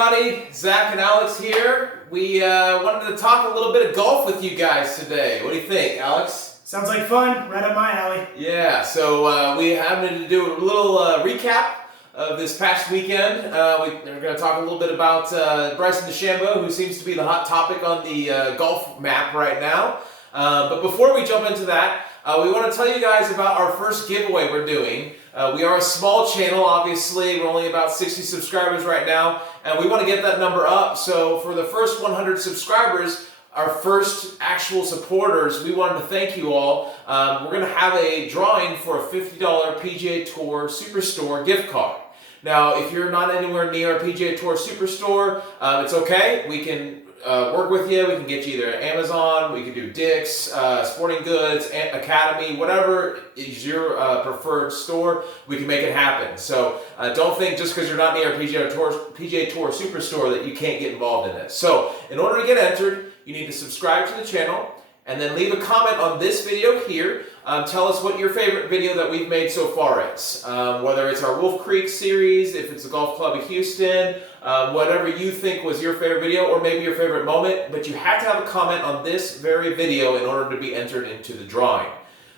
everybody, Zach and Alex here. We wanted to talk a little bit of golf with you guys today. What do you think, Alex? Sounds like fun, right up my alley. Yeah, so we happened to do a little recap of this past weekend. We're going to talk a little bit about Bryson Dechambeau, who seems to be the hot topic on the golf map right now. But before we jump into that, we want to tell you guys about our first giveaway we're doing. We are a small channel, obviously. We're only about 60 subscribers right now, and we want to get that number up. So for the first 100 subscribers, our first actual supporters, we wanted to thank you all. We're going to have a drawing for a $50 PGA Tour Superstore gift card. Now, if you're not anywhere near a PGA Tour Superstore, it's okay. We can work with you. We can get you either Amazon, we can do Dick's, Sporting Goods, Academy, whatever is your preferred store, we can make it happen. So don't think just because you're not near a PGA Tour Superstore that you can't get involved in this. So in order to get entered, you need to subscribe to the channel and then leave a comment on this video here. Tell us what your favorite video that we've made so far is. Whether it's our Wolf Creek series, if it's the Golf Club of Houston, whatever you think was your favorite video or maybe your favorite moment, but you have to have a comment on this very video in order to be entered into the drawing.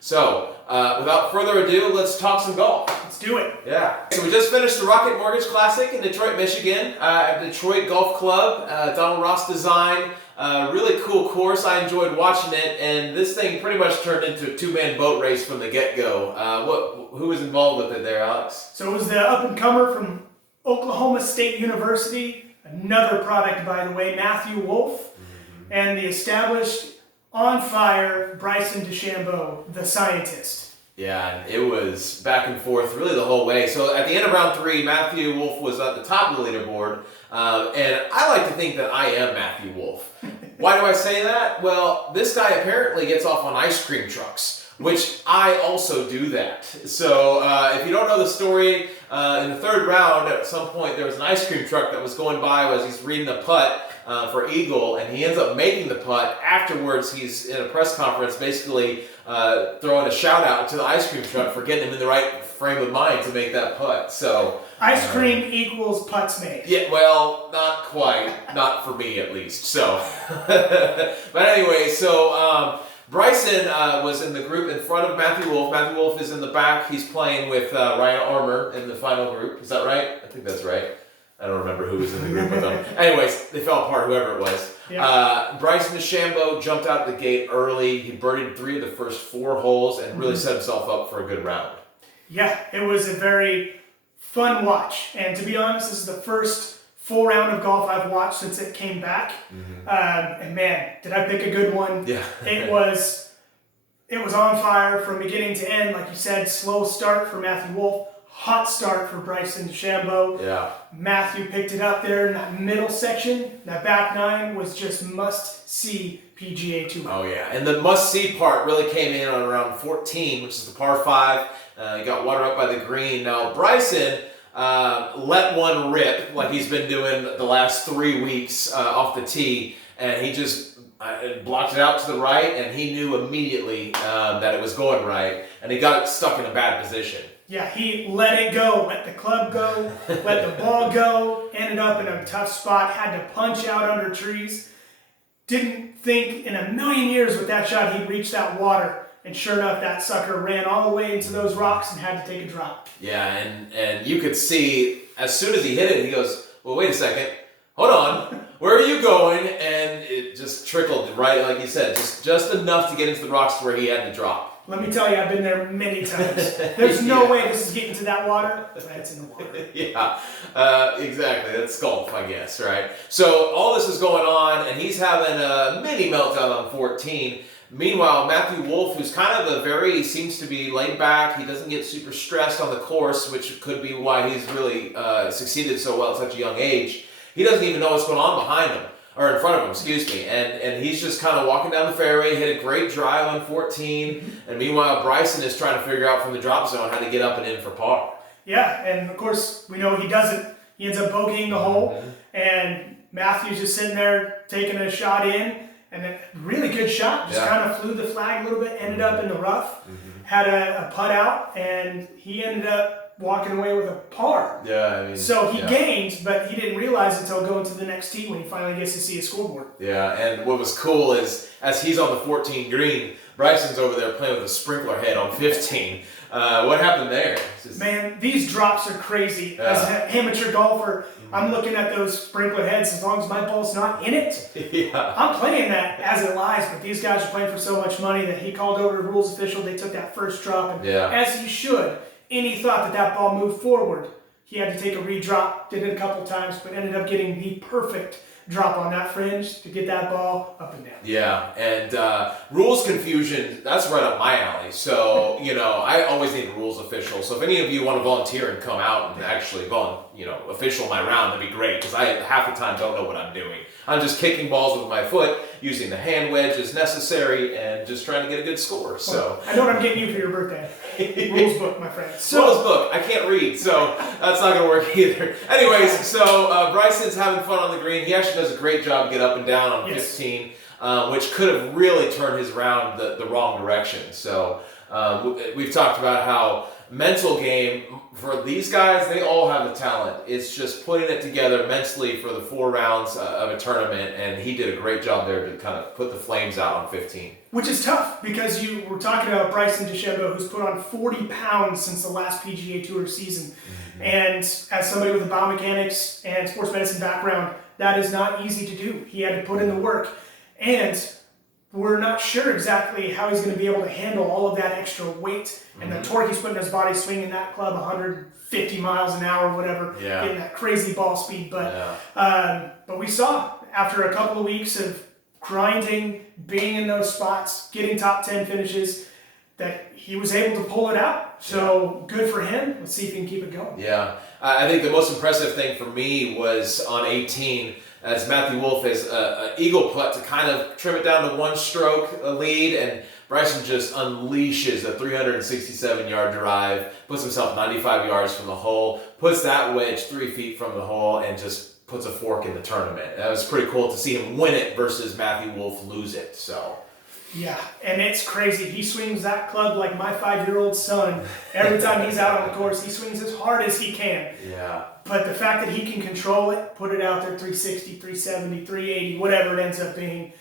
So, without further ado, let's talk some golf. Let's do it. Yeah. So we just finished the Rocket Mortgage Classic in Detroit, Michigan, at Detroit Golf Club, Donald Ross design. Really cool course. I enjoyed watching it, and this thing pretty much turned into a two-man boat race from the get-go. Who was involved with it there, Alex? So it was the up-and-comer from Oklahoma State University, another product, by the way, Matthew Wolfe, and the established, on-fire Bryson Dechambeau, the scientist. Yeah, and it was back and forth really the whole way. So at the end of round 3, Matthew Wolfe was at the top of the leaderboard. And I like to think that I am Matthew Wolfe. Why do I say that? Well, this guy apparently gets off on ice cream trucks, which I also do that. So if you don't know the story, in the 3rd round, at some point, there was an ice cream truck that was going by as he's reading the putt for eagle, and he ends up making the putt. Afterwards, he's in a press conference basically throwing a shout out to the ice cream truck for getting him in the right frame of mind to make that putt. So ice cream equals putts made. Yeah, well, not quite. Not for me, at least. So, but anyway, so Bryson was in the group in front of Matthew Wolfe. Matthew Wolfe is in the back. He's playing with Ryan Armour in the final group. Is that right? I think that's right. I don't remember who was in the group with them. Anyways, they fell apart, whoever it was. Yeah. Bryson Dechambeau jumped out of the gate early. He birdied 3 of the first 4 holes and really set himself up for a good round. Yeah, it was a very fun watch. And to be honest, this is the first full round of golf I've watched since it came back. And man, did I pick a good one. Yeah. It was on fire from beginning to end. Like you said, slow start for Matthew Wolfe. Hot start for Bryson Dechambeau. Yeah. Matthew picked it up there in that middle section. That back 9 was just must-see PGA Tour. Oh, yeah. And the must-see part really came in on around 14, which is the par 5. He got water up by the green. Now, Bryson let one rip like he's been doing the last 3 weeks off the tee, and he just blocked it out to the right, and he knew immediately that it was going right, and he got stuck in a bad position. Yeah, he let it go, let the club go, let the ball go, ended up in a tough spot, had to punch out under trees. Didn't think in a million years with that shot he'd reach that water. And sure enough, that sucker ran all the way into those rocks and had to take a drop. Yeah, and you could see, as soon as he hit it, he goes, well, wait a second, hold on, where are you going? And it just trickled right, like you said, just enough to get into the rocks to where he had to drop. Let me tell you, I've been there many times. There's no way this is getting to that water, but it's in the water. Yeah, exactly. That's golf, I guess, right? So all this is going on, and he's having a mini meltdown on 14. Meanwhile, Matthew Wolfe, who's kind of seems to be laid back. He doesn't get super stressed on the course, which could be why he's really succeeded so well at such a young age. He doesn't even know what's going on behind him. Or in front of him, excuse me, and he's just kind of walking down the fairway, hit a great drive on 14, and meanwhile Bryson is trying to figure out from the drop zone how to get up and in for par. Yeah, and of course we know he doesn't. He ends up bogeying the hole, and Matthew's just sitting there taking a shot in, and a really good shot, just kind of flew the flag a little bit, ended up in the rough, had a putt out, and he ended up walking away with a par. Yeah, I mean. So he gained, but he didn't realize until going to the next tee when he finally gets to see a scoreboard. Yeah, and what was cool is as he's on the 14 green, Bryson's over there playing with a sprinkler head on 15. What happened there? Man, these drops are crazy. Yeah. As an amateur golfer, I'm looking at those sprinkler heads as long as my ball's not in it. Yeah. I'm playing that as it lies, but these guys are playing for so much money that he called over the rules official. They took that first drop, and as he should, and he thought that ball moved forward. He had to take a redrop, did it a couple times, but ended up getting the perfect drop on that fringe to get that ball up and down. Yeah, and rules confusion, that's right up my alley. So, I always need a rules official. So if any of you want to volunteer and come out and actually official my round, that'd be great, because I half the time don't know what I'm doing. I'm just kicking balls with my foot, using the hand wedge as necessary, and just trying to get a good score. So I know what I'm getting you for your birthday. Rules book, my friend. Rules book. I can't read, so that's not going to work either. Anyways, so Bryson's having fun on the green. He actually does a great job to get up and down on 15, which could have really turned his round the wrong direction. So we've talked about how mental game for these guys, they all have the talent. It's just putting it together mentally for the 4 rounds of a tournament, and he did a great job there to kind of put the flames out on 15. Which is tough, because you were talking about Bryson Dechambeau, who's put on 40 pounds since the last PGA Tour season. Mm-hmm. And as somebody with a biomechanics and sports medicine background, that is not easy to do. He had to put in the work. And we're not sure exactly how he's going to be able to handle all of that extra weight and the torque he's putting in his body, swinging that club 150 miles an hour, whatever, getting that crazy ball speed. But we saw after a couple of weeks of grinding, being in those spots, getting top 10 finishes, that he was able to pull it out. So good for him. Let's see if he can keep it going. Yeah. I think the most impressive thing for me was on 18, as Matthew Wolfe has an eagle putt to kind of trim it down to 1 stroke lead, and Bryson just unleashes a 367-yard drive, puts himself 95 yards from the hole, puts that wedge 3 feet from the hole, and just puts a fork in the tournament. That was pretty cool to see him win it versus Matthew Wolfe lose it. So. Yeah, and it's crazy. He swings that club like my 5-year-old son. Every time he's out on the course, he swings as hard as he can. Yeah. But the fact that he can control it, put it out there 360, 370, 380, whatever it ends up being,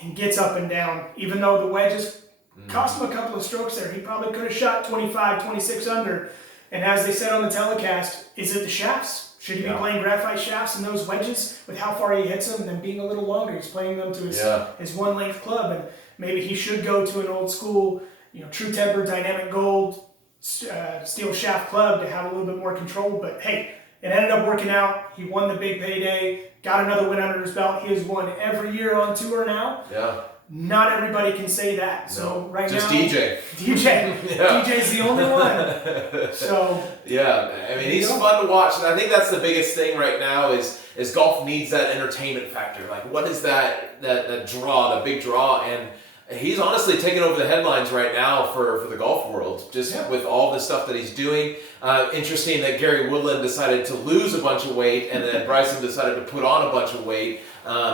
and gets up and down, even though the wedges cost him a couple of strokes there. He probably could have shot 25, 26 under. And as they said on the telecast, is it the shafts? Should he be playing graphite shafts in those wedges with how far he hits them and then being a little longer? He's playing them to his 1-length club, and maybe he should go to an old school, true temper, dynamic gold, steel shaft club to have a little bit more control. But hey, it ended up working out. He won the big payday, got another win under his belt. He has won every year on tour now. Yeah. Not everybody can say that. So right just now, DJ. DJ's the only one. So yeah, I mean, he's fun to watch, and I think that's the biggest thing right now is golf needs that entertainment factor. Like, what is that draw, the big draw, and he's honestly taking over the headlines right now for the golf world, just with all the stuff that he's doing. Interesting that Gary Woodland decided to lose a bunch of weight, and then Bryson decided to put on a bunch of weight.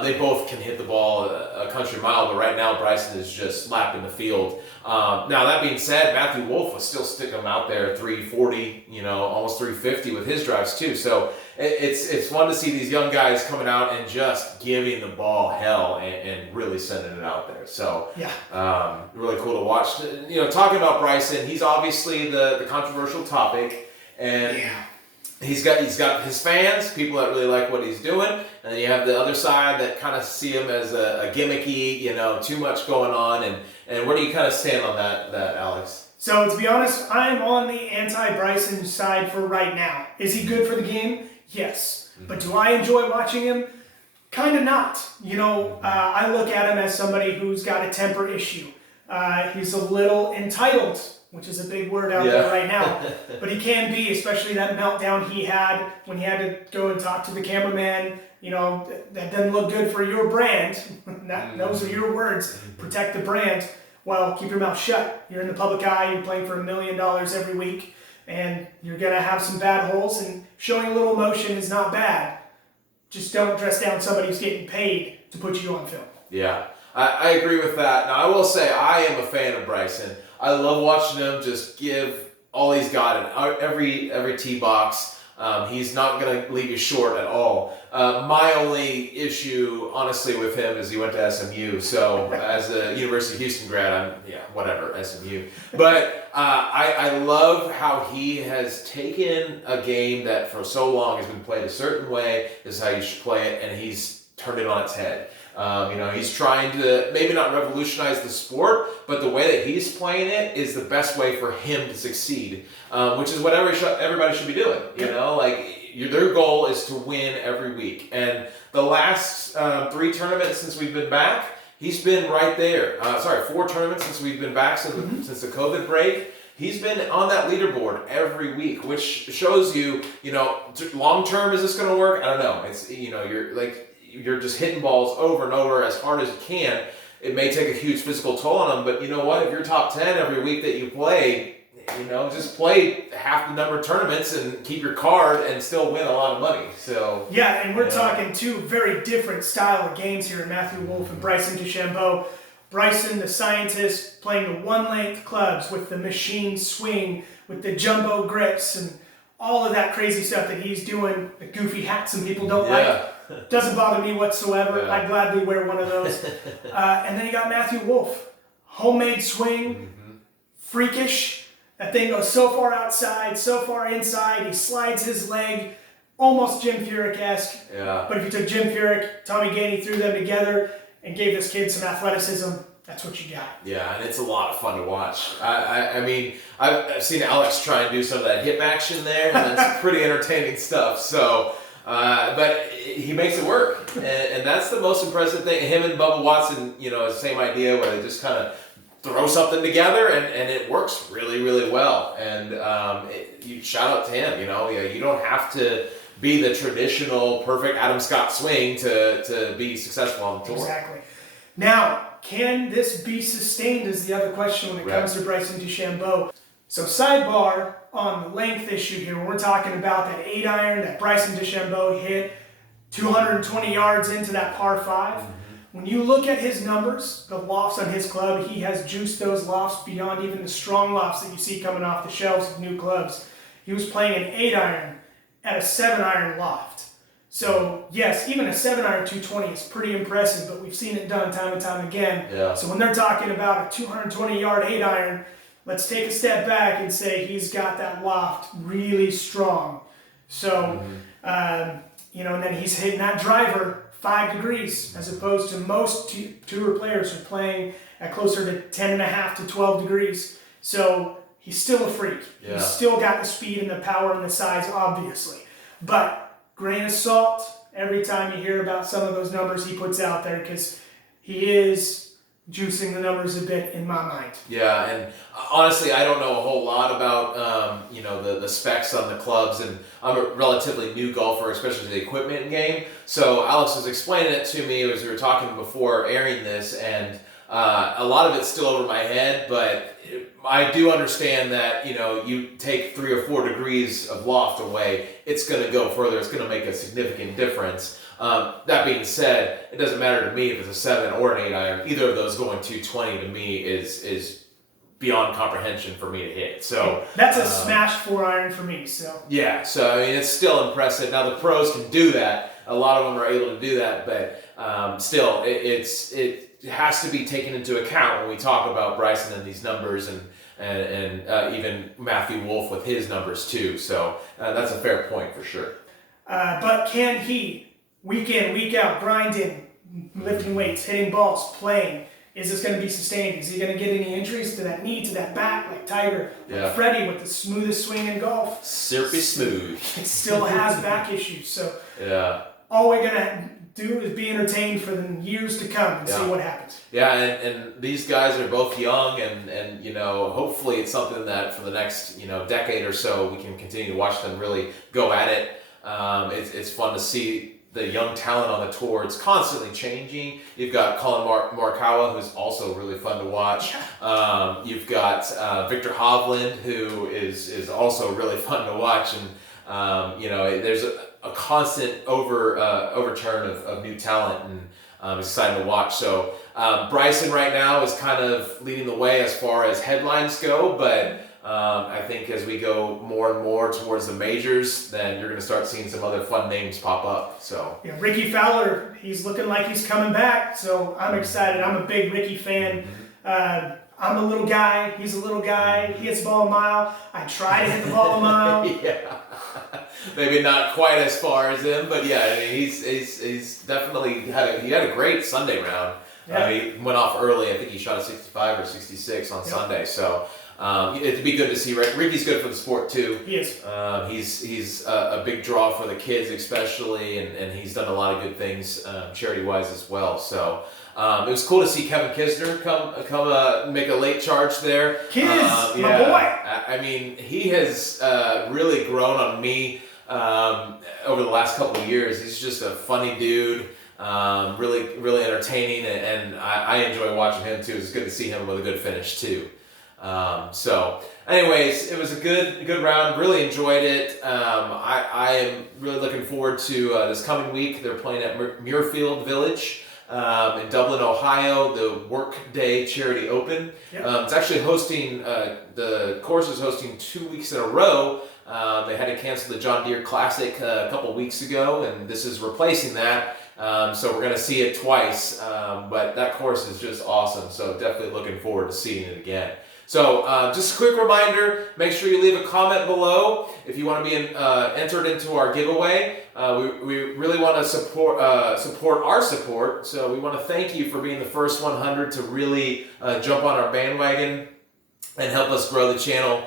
They both can hit the ball a country mile, but right now Bryson is just lapping the field. Now, that being said, Matthew Wolfe was still sticking him out there 340, almost 350 with his drives too. So it's fun to see these young guys coming out and just giving the ball hell and really sending it out there. So really cool to watch. Talking about Bryson, he's obviously the controversial topic, and he's got his fans, people that really like what he's doing, and then you have the other side that kind of see him as a gimmicky, too much going on, and where do you kind of stand on that, Alex? So to be honest, I'm on the anti-Bryson side for right now. Is he good for the game? Yes. Mm-hmm. But do I enjoy watching him? Kind of not. I look at him as somebody who's got a temper issue. He's a little entitled, which is a big word out there right now. But he can be, especially that meltdown he had when he had to go and talk to the cameraman. That doesn't look good for your brand. Those are your words. Protect the brand. Well, keep your mouth shut. You're in the public eye. You're playing for $1 million every week. And you're going to have some bad holes. And showing a little emotion is not bad. Just don't dress down somebody who's getting paid to put you on film. Yeah, I agree with that. Now, I will say I am a fan of Bryson. I love watching him just give all he's got in every tee box. He's not going to leave you short at all. My only issue, honestly, with him is he went to SMU. So as a University of Houston grad, whatever, SMU. But I love how he has taken a game that for so long has been played a certain way, this is how you should play it, and he's turned it on its head. He's trying to maybe not revolutionize the sport, but the way that he's playing it is the best way for him to succeed, which is what everybody should be doing. Their goal is to win every week. And the last 3 tournaments since we've been back, he's been right there. 4 tournaments since we've been back since the COVID break. He's been on that leaderboard every week, which shows you, long term, is this going to work? I don't know. It's, you're just hitting balls over and over as hard as you can. It may take a huge physical toll on them, but you know what? If you're top 10 every week that you play, just play half the number of tournaments and keep your card and still win a lot of money. So yeah, and we're talking 2 very different style of games here in Matthew Wolfe and Bryson Dechambeau. Bryson, the scientist, playing the one-length clubs with the machine swing, with the jumbo grips, and all of that crazy stuff that he's doing. The goofy hat some people don't like. Doesn't bother me whatsoever. Yeah. I'd gladly wear one of those. And then you got Matthew Wolfe. Homemade swing, freakish. That thing goes so far outside, so far inside. He slides his leg, almost Jim Furyk-esque. Yeah. But if you took Jim Furyk, Tommy Gainey, threw them together and gave this kid some athleticism, that's what you got. Yeah, and it's a lot of fun to watch. I've seen Alex try and do some of that hip action there, and that's pretty entertaining stuff. So, but he makes it work, and that's the most impressive thing. Him and Bubba Watson, same idea where they just kind of throw something together, and it works really, really well. And you shout out to him. You don't have to be the traditional perfect Adam Scott swing to be successful on the tour. Exactly. Now, can this be sustained is the other question when it comes to Bryson Dechambeau. So sidebar on the length issue here, when we're talking about that 8-iron that Bryson Dechambeau hit 220 yards into that par 5. When you look at his numbers, the lofts on his club, he has juiced those lofts beyond even the strong lofts that you see coming off the shelves of new clubs. He was playing an 8-iron at a 7-iron loft. So, yes, even a 7-iron 220 is pretty impressive, but we've seen it done time and time again. Yeah. So when they're talking about a 220-yard 8-iron, let's take a step back and say he's got that loft really strong. So, and then he's hitting that driver 5 degrees, as opposed to most tour players who are playing at closer to 10.5 to 12 degrees. So he's still a freak. Yeah. He's still got the speed and the power and the size, obviously. But grain of salt every time you hear about some of those numbers he puts out there, because he is juicing the numbers a bit in my mind. Yeah, and honestly, I don't know a whole lot about the specs on the clubs, and I'm a relatively new golfer, especially the equipment game. So Alex was explaining it to me as we were talking before airing this, and a lot of it's still over my head, but I do understand that, you take 3 or 4 degrees of loft away, it's going to go further. It's going to make a significant difference. That being said, it doesn't matter to me if it's a 7 or an 8-iron. Either of those going 220 to me is beyond comprehension for me to hit. So that's a smash 4-iron for me. So yeah, so it's still impressive. Now the pros can do that. A lot of them are able to do that, but still, it has to be taken into account when we talk about Bryson and these numbers, and even Matthew Wolfe with his numbers too. So that's a fair point for sure. But can he, week in, week out, grinding, lifting weights, hitting balls, playing, is this going to be sustained? Is he going to get any injuries to that knee, to that back, like Tiger, like Freddie with the smoothest swing in golf? Silky smooth. He still has back issues. So all we're going to do is be entertained for the years to come and see what happens. Yeah, and these guys are both young, and hopefully it's something that for the next decade or so we can continue to watch them really go at it. It's fun to see the young talent on the tour. It's constantly changing. You've got Colin Morikawa, who's also really fun to watch. You've got Victor Hovland, who is also really fun to watch, and there's a constant overturn of new talent, and it's exciting to watch. So Bryson right now is kind of leading the way as far as headlines go, but I think as we go more and more towards the majors, then you're going to start seeing some other fun names pop up. So yeah, Ricky Fowler, he's looking like he's coming back, so I'm excited. I'm a big Ricky fan. I'm a little guy. He's a little guy. He hits the ball a mile. I try to hit the ball a mile. Yeah, maybe not quite as far as him, but yeah, I mean, he's definitely had a great Sunday round. Yeah. He went off early. I think he shot a 65 or 66 on Sunday. So it'd be good to see. Ricky's good for the sport too. He is. He's a big draw for the kids, especially, and he's done a lot of good things charity wise as well. So. It was cool to see Kevin Kisner come make a late charge there. My boy. I mean, he has really grown on me over the last couple of years. He's just a funny dude, really entertaining, and I enjoy watching him too. It's good to see him with a good finish too. So, anyways, it was a good round. Really enjoyed it. I am really looking forward to this coming week. They're playing at Muirfield Village. In Dublin, Ohio, the Workday Charity Open. Yep. It's actually hosting, the course is hosting 2 weeks in a row. They had to cancel the John Deere Classic a couple weeks ago, and this is replacing that. So we're going to see it twice, but that course is just awesome. So definitely looking forward to seeing it again. So just a quick reminder, make sure you leave a comment below if you want to be entered into our giveaway. We really want to support our support, so we want to thank you for being the first 100 to really jump on our bandwagon and help us grow the channel.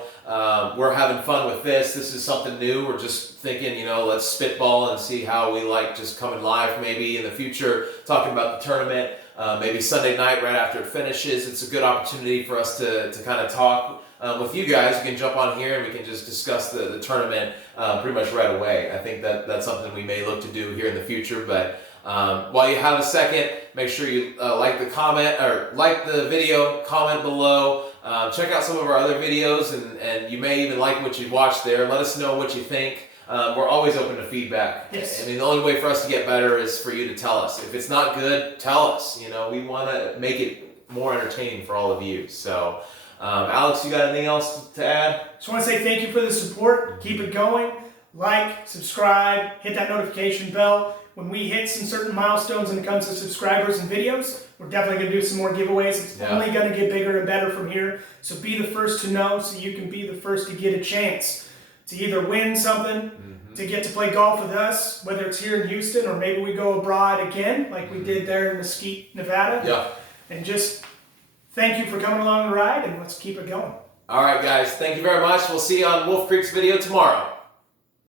We're having fun with this. This is something new. We're just thinking, let's spitball and see how we like just coming live maybe in the future, talking about the tournament. Maybe Sunday night right after it finishes. It's a good opportunity for us to kind of talk with you guys. You can jump on here and we can just discuss the tournament pretty much right away. I think that's something we may look to do here in the future. But while you have a second, make sure you like the video, comment below. Check out some of our other videos, and you may even like what you watched there. Let us know what you think. We're always open to feedback. Yes. I mean, the only way for us to get better is for you to tell us. If it's not good, tell us. We want to make it more entertaining for all of you. So, Alex, you got anything else to add? Just want to say thank you for the support. Keep it going. Like, subscribe, hit that notification bell. When we hit some certain milestones when it comes to subscribers and videos, we're definitely going to do some more giveaways. It's only going to get bigger and better from here. So be the first to know so you can be the first to get a chance to either win something, to get to play golf with us, whether it's here in Houston or maybe we go abroad again like we did there in Mesquite, Nevada. Yeah. And just thank you for coming along the ride, and let's keep it going. All right, guys. Thank you very much. We'll see you on Wolf Creek's video tomorrow.